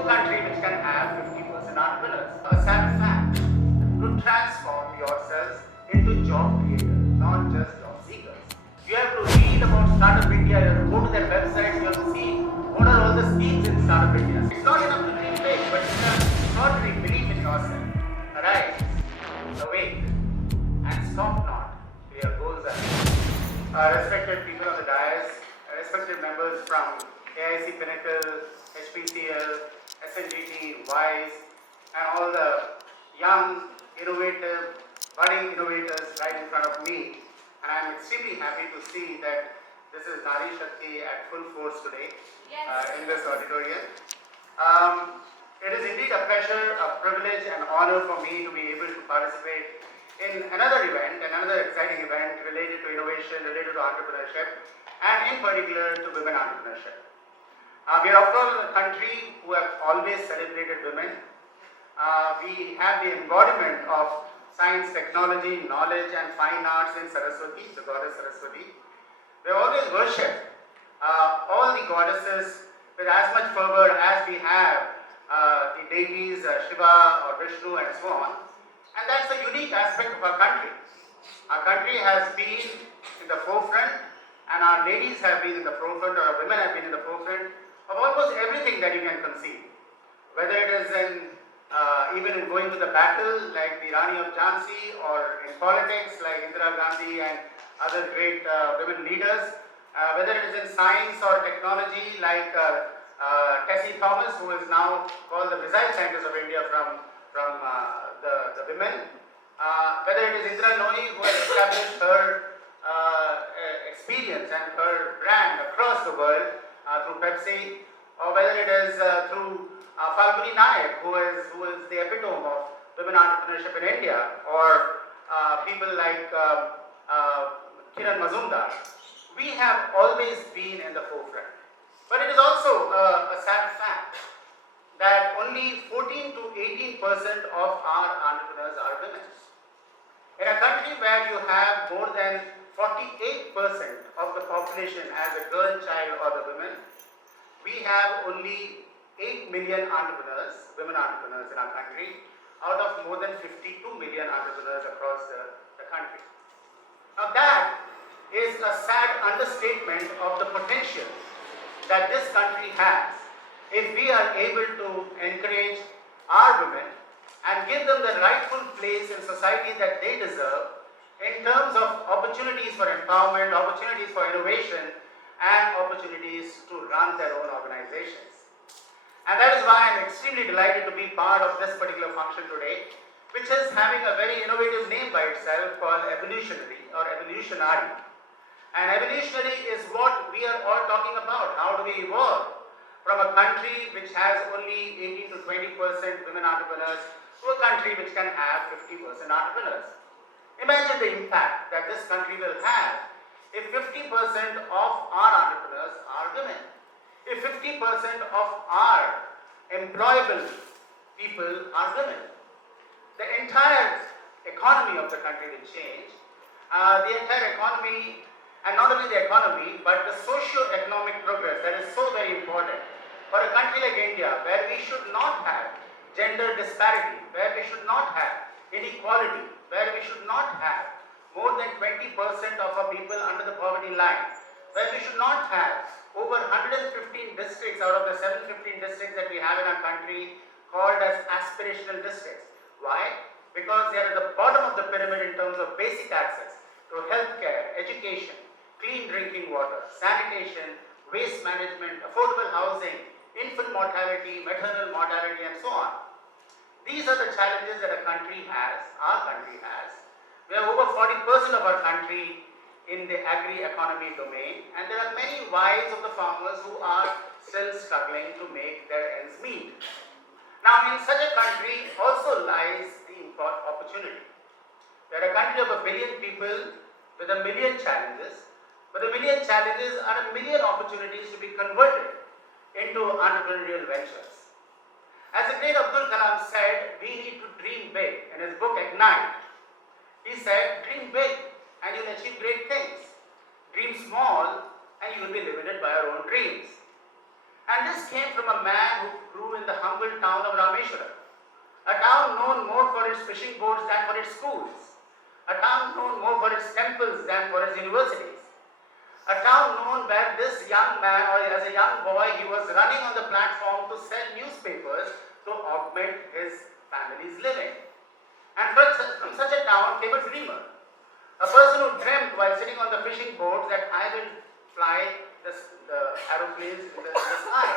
a country which can have 50% entrepreneurs. A sad fact, to transform yourselves into job creators, not just job seekers. You have to read about Startup India, you have to go to their website, you have to see what are all the schemes in Startup India. It's not enough to dream big, but it's an extraordinary belief in yourself. Arise, awake, and stop not till your goals are reached. Respected people on the dais, respected members from AIC Pinnacle, HPCL, SNGT, WISE, and all the young, innovative, budding innovators right in front of me. And I'm extremely happy to see that this is Nari Shakti at full force today in this auditorium. It is indeed a pleasure, a privilege, and honor for me to be able to participate in another event, another exciting event related to innovation, related to entrepreneurship, and in particular to women entrepreneurship. We are after all a country who have always celebrated women. We have the embodiment of science, technology, knowledge, and fine arts in Saraswati, the goddess Saraswati. We have always worshipped all the goddesses with as much fervor as we have the deities Shiva or Vishnu and so on. And that's a unique aspect of our country. Our country has been in the forefront, and our ladies have been in the forefront, or our women have been in the forefront of almost everything that you can conceive. Whether it is in even in going to the battle like the Rani of Jhansi, or in politics like Indira Gandhi and other great women leaders, whether it is in science or technology like Tessie Thomas, who is now called the missile scientist of India from the women, whether it is Indra Noni, who has established her experience and her brand across the world through Pepsi, or whether it is through Falguni Nayak, who is the epitome of women entrepreneurship in India, or people like Kiran Mazumdar. We have always been in the forefront. But it is also a sad fact that only 14 to 18% of our entrepreneurs are women. In a country where you have more than 48% of the population as a girl child or the women, we have only 8 million entrepreneurs, women entrepreneurs in our country, out of more than 52 million entrepreneurs across the country. Now that is a sad understatement of the potential that this country has if we are able to encourage our women and give them the rightful place in society that they deserve in terms of opportunities for empowerment, opportunities for innovation, and opportunities to run their own organizations. And that is why I'm extremely delighted to be part of this particular function today, which is having a very innovative name by itself called evolutionary or evolutionary. And evolutionary is what we are all talking about. How do we evolve from a country which has only 18 to 20% women entrepreneurs to a country which can have 50% entrepreneurs? Imagine the impact that this country will have if 50% of our entrepreneurs are women. If 50% of our employable people are women, the entire economy of the country will change. The entire economy, and not only the economy, but the socio-economic progress that is so very important for a country like India, where we should not have gender disparity, where we should not have inequality, where we should not have more than 20% of our people under the poverty line, where we should not have over 115 districts out of the 715 districts that we have in our country called as aspirational districts. Why? Because they are at the bottom of the pyramid in terms of basic access to healthcare, education, clean drinking water, sanitation, waste management, affordable housing, infant mortality, maternal mortality, and so on. These are the challenges that a country has, our country has. We have over 40% of our country in the agri-economy domain, and there are many wives of the farmers who are still struggling to make their ends meet. Now, in such a country also lies the opportunity. We are a country of 1 billion people with 1 million challenges, but the 1 million challenges are 1 million opportunities to be converted into entrepreneurial ventures. As the great Abdul Kalam said, we need to dream big. In his book Ignite, he said, dream big and you'll achieve great things. Dream small and you will be limited by your own dreams. And this came from a man who grew in the humble town of Rameshwaram, a town known more for its fishing boats than for its schools, a town known more for its temples than for its universities, a town known where this young man, or as a young boy, he was running on the platform to sell newspapers to augment his family's living. And from such a town came a dreamer, a person who dreamt while sitting on the fishing boat that I will fly the aeroplanes in the sky.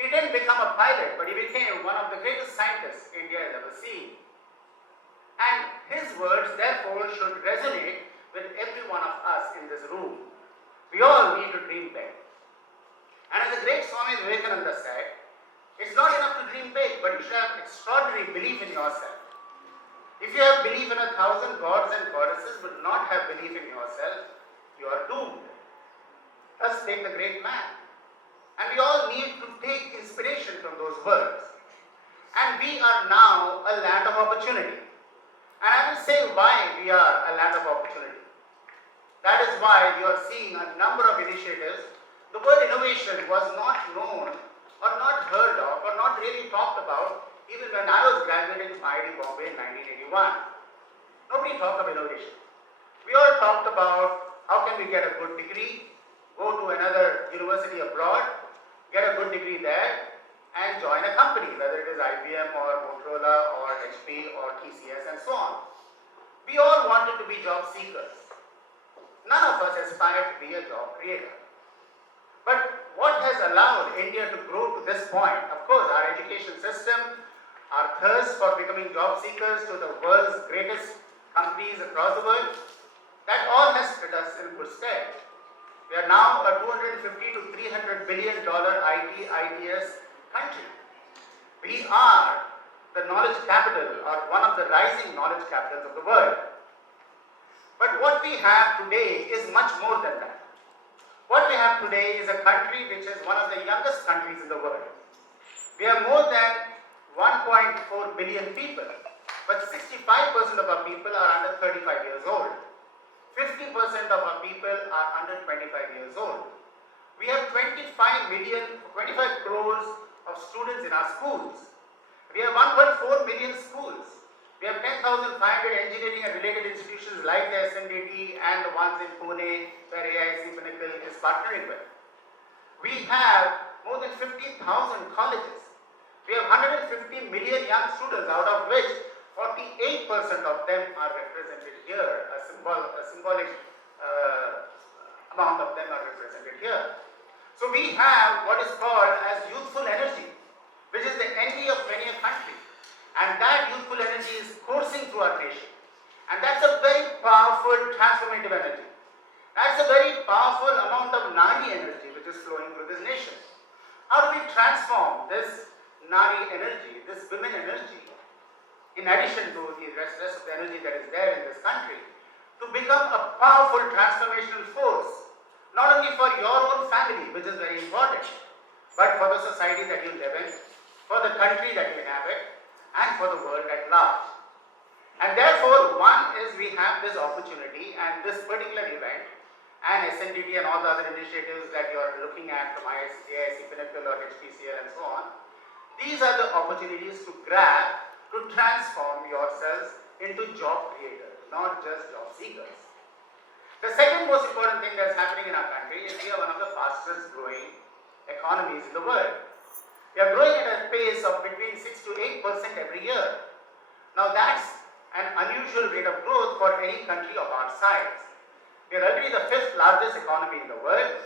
He didn't become a pilot, but he became one of the greatest scientists India has ever seen. And his words, therefore, should resonate with every one of us in this room. We all need to dream big. And as the great Swami Vivekananda said, it's not enough to dream big, but you should have extraordinary belief in yourself. If you have belief in 1,000 gods and goddesses but not have belief in yourself, you are doomed. Thus take the great man. And we all need to take inspiration from those words. And we are now a land of opportunity. And I will say why we are a land of opportunity. That is why you are seeing a number of initiatives. The word innovation was not known or not heard of or not really talked about even when I was graduating from IIT Bombay in 1981. Nobody talked of innovation. We all talked about how can we get a good degree, go to another university abroad, get a good degree there, and join a company, whether it is IBM or Motorola or HP or TCS and so on. We all wanted to be job seekers. None of us aspired to be a job creator. But what has allowed India to grow to this point? Of course, our education system, our thirst for becoming job seekers to the world's greatest companies across the world, that all has stood us in good stead. We are now a $250 to $300 billion ITS country. We are the knowledge capital, or one of the rising knowledge capitals of the world. But what we have today is much more than that. What we have today is a country which is one of the youngest countries in the world. We have more than 1.4 billion people, but 65% of our people are under 35 years old. 50% of our people are under 25 years old. We have 25 crores of students in our schools. We have 1.4 million schools. We have 10,500 engineering and related institutions like the SMDT and the ones in Pune where AIC Pinnacle is partnering with. We have more than 15,000 colleges. We have 150 million young students, out of which 48% of them are represented here. A symbolic amount of them are represented here. So we have what is called as youthful energy, which is the envy of many a country. And that youthful energy is coursing through our nation. And that's a very powerful transformative energy. That's a very powerful amount of Nari energy which is flowing through this nation. How do we transform this Nari energy, this women energy, in addition to the rest of the energy that is there in this country, to become a powerful transformational force, not only for your own family, which is very important, but for the society that you live in, for the country that you inhabit, and for the world at large. And therefore, one is we have this opportunity, and this particular event, and SNDT and all the other initiatives that you are looking at from AIC Pinnacle or HPCL and so on, these are the opportunities to grab, to transform yourselves into job creators, not just job seekers. The second most important thing that's happening in our country is we are one of the fastest growing economies in the world. We are growing at a pace of between 6 to 8% every year. Now that's an unusual rate of growth for any country of our size. We are already the 5th largest economy in the world.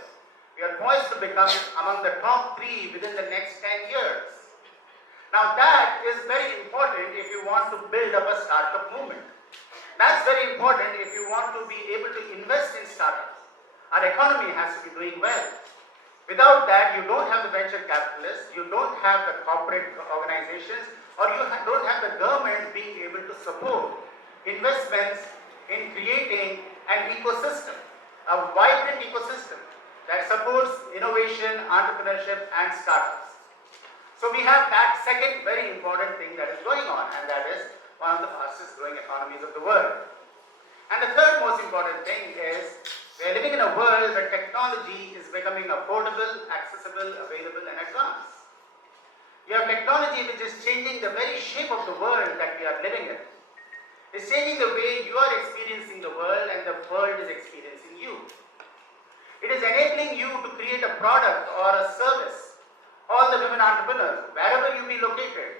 We are poised to become among the top 3 within the next 10 years. Now that is very important if you want to build up a startup movement. That's very important if you want to be able to invest in startups. Our economy has to be doing well. Without that, you don't have the venture capitalists, you don't have the corporate organizations, or you don't have the government being able to support investments in creating an ecosystem, a vibrant ecosystem that supports innovation, entrepreneurship, and startups. So we have that second very important thing that is going on, and that is one of the fastest growing economies of the world. And the third most important thing is We are living in a world where technology is becoming affordable, accessible, available, and advanced. You have technology which is changing the very shape of the world that we are living in. It's changing the way you are experiencing the world and the world is experiencing you. It is enabling you to create a product or a service. All the women entrepreneurs, wherever you be located,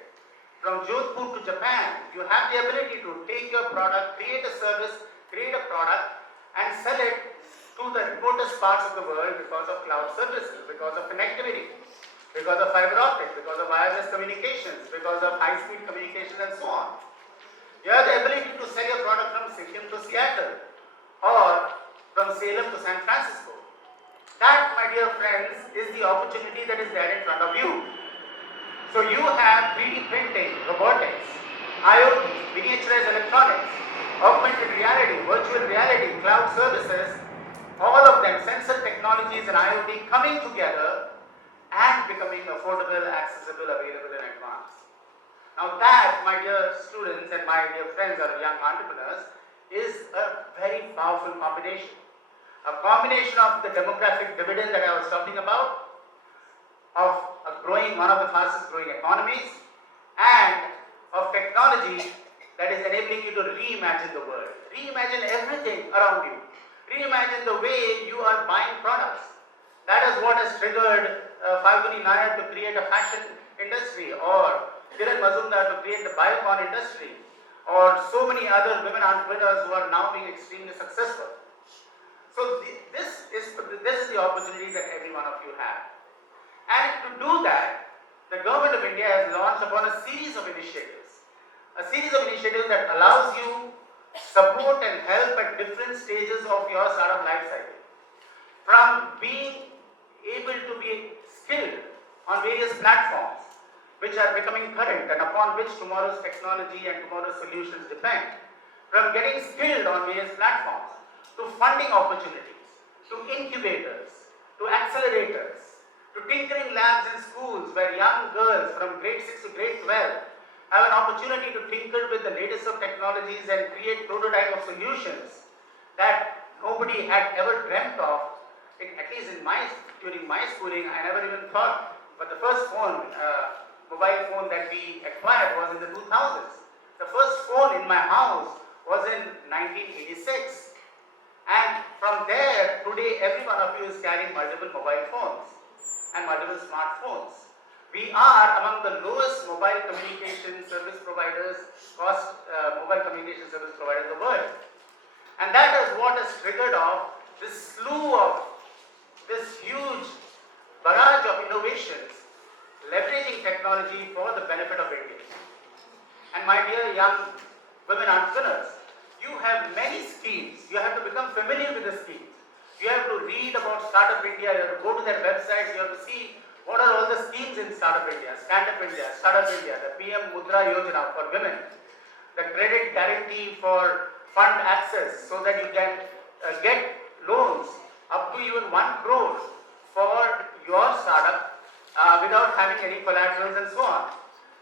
from Jodhpur to Japan, you have the ability to take your product, create a service, create a product, and sell it to the remotest parts of the world because of cloud services, because of connectivity, because of fiber optic, because of wireless communications, because of high-speed communication, and so on. You have the ability to sell your product from Sikkim to Seattle or from Salem to San Francisco. That, my dear friends, is the opportunity that is there in front of you. So you have 3D printing, robotics, IoT, miniaturized electronics, augmented reality, virtual reality, cloud services, all of them, sensor technologies and IoT coming together and becoming affordable, accessible, available, and advanced. Now that, my dear students and my dear friends or young entrepreneurs, is a very powerful combination. A combination of the demographic dividend that I was talking about, of a growing, one of the fastest growing economies, and of technology that is enabling you to reimagine the world. Reimagine everything around you. Reimagine the way you are buying products. That is what has triggered Falguni Nair to create a fashion industry, or Kiran Mazumdar to create the biocon industry, or so many other women entrepreneurs who are now being extremely successful. So this is the opportunity that every one of you have. And to do that, the government of India has launched upon a series of initiatives. A series of initiatives that allows you support and help at different stages of your startup life cycle. From being able to be skilled on various platforms which are becoming current and upon which tomorrow's technology and tomorrow's solutions depend. From getting skilled on various platforms, to funding opportunities, to incubators, to accelerators, to tinkering labs in schools where young girls from grade 6 to grade 12 have an opportunity to tinker with the latest of technologies and create prototype of solutions that nobody had ever dreamt of. At least during my schooling, I never even thought, but the first mobile phone that we acquired was in the 2000s. The first phone in my house was in 1986. And from there, today every one of you is carrying multiple mobile phones and multiple smartphones. We are among the lowest mobile communication service providers, mobile communication service providers in the world. And that is what has triggered off this slew of this huge barrage of innovations, leveraging technology for the benefit of India. And my dear young women entrepreneurs, you have many schemes. You have to become familiar with the schemes. You have to read about Startup India, you have to go to their websites, you have to see what are all the schemes in Startup India, Stand Up India, Startup India, the PM Mudra Yojana for women, the credit guarantee for fund access so that you can get loans up to even 1 crore for your startup without having any collaterals and so on.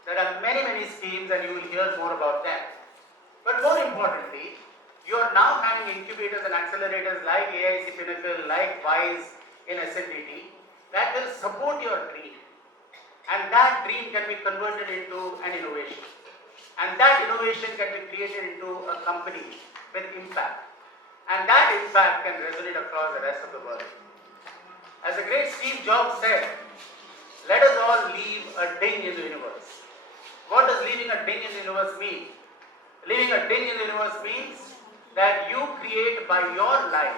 There are many schemes and you will hear more about them. But more importantly, you are now having incubators and accelerators like AIC Pinnacle, like WISE in SNDT that will support your dream. And that dream can be converted into an innovation. And that innovation can be created into a company with impact. And that impact can resonate across the rest of the world. As the great Steve Jobs said, let us all leave a ding in the universe. What does leaving a ding in the universe mean? Leaving a ding in the universe means that you create by your life,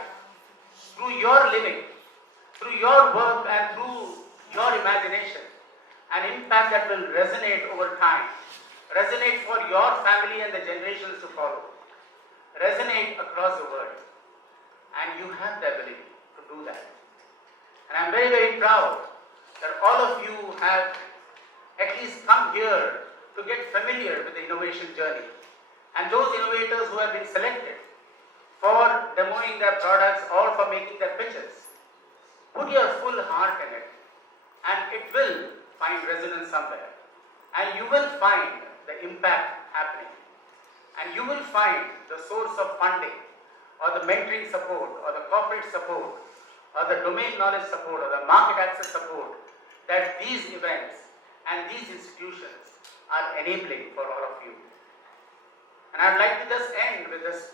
through your living, through your work and through your imagination, an impact that will resonate over time, resonate for your family and the generations to follow, resonate across the world. And you have the ability to do that. And I'm very proud that all of you have at least come here to get familiar with the innovation journey. And those innovators who have been selected for demoing their products or for making their pitches, put your full heart in it and it will find resonance somewhere. And you will find the impact happening. And you will find the source of funding or the mentoring support, or the corporate support, or the domain knowledge support, or the market access support that these events and these institutions are enabling for all of you. And I'd like to just end with this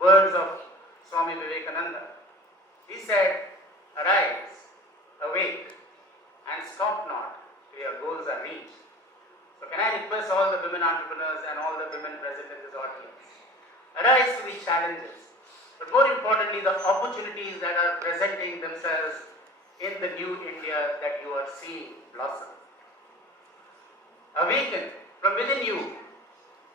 words of Swami Vivekananda. He said, "Arise, awake, and stop not till your goals are reached." So can I request all the women entrepreneurs and all the women present in this audience, arise to the challenges, but more importantly, the opportunities that are presenting themselves in the new India that you are seeing blossom. Awaken from within you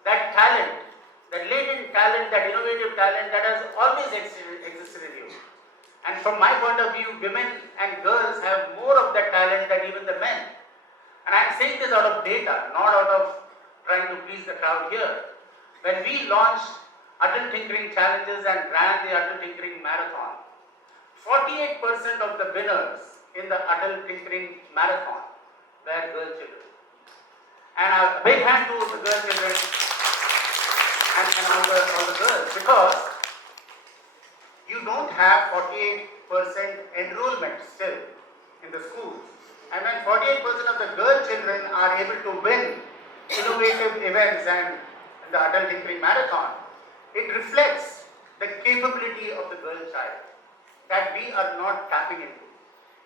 that talent, that latent talent, that innovative talent that has always existed in you. And from my point of view, women and girls have more of that talent than even the men. And I am saying this out of data, not out of trying to please the crowd here. When we launched Adult Tinkering Challenges and ran the Adult Tinkering Marathon, 48% of the winners in the Adult Tinkering Marathon were girl children. And a big hand to the girl children and all the girls, because you don't have 48% enrollment still in the schools. And when 48% of the girl children are able to win innovative events and the Adult Tinkering Marathon, it reflects the capability of the girl child that we are not tapping into.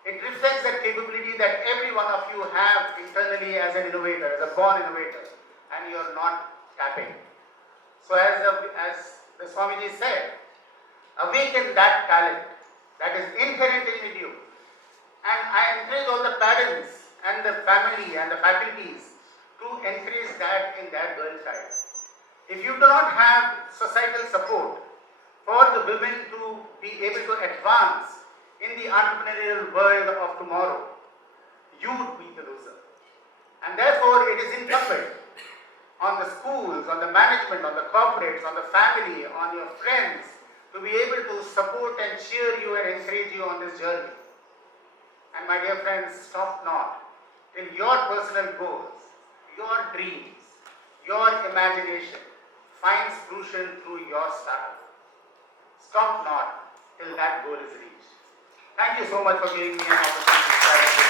It reflects that capability that every one of you have internally as an innovator, as a born innovator, and you are not tapping. So as the Swamiji said, awaken that talent that is inherent in you. And I encourage all the parents and the family and the faculties to encourage that in their girl child. If you do not have societal support for the women to be able to advance in the entrepreneurial world of tomorrow, you would be the loser. And therefore, it is incumbent on the schools, on the management, on the corporates, on the family, on your friends, to be able to support and cheer you and encourage you on this journey. And my dear friends, stop not till your personal goals, your dreams, your imagination finds fruition through your startup. Stop not till that goal is reached. Thank you so much for giving me an opportunity to share.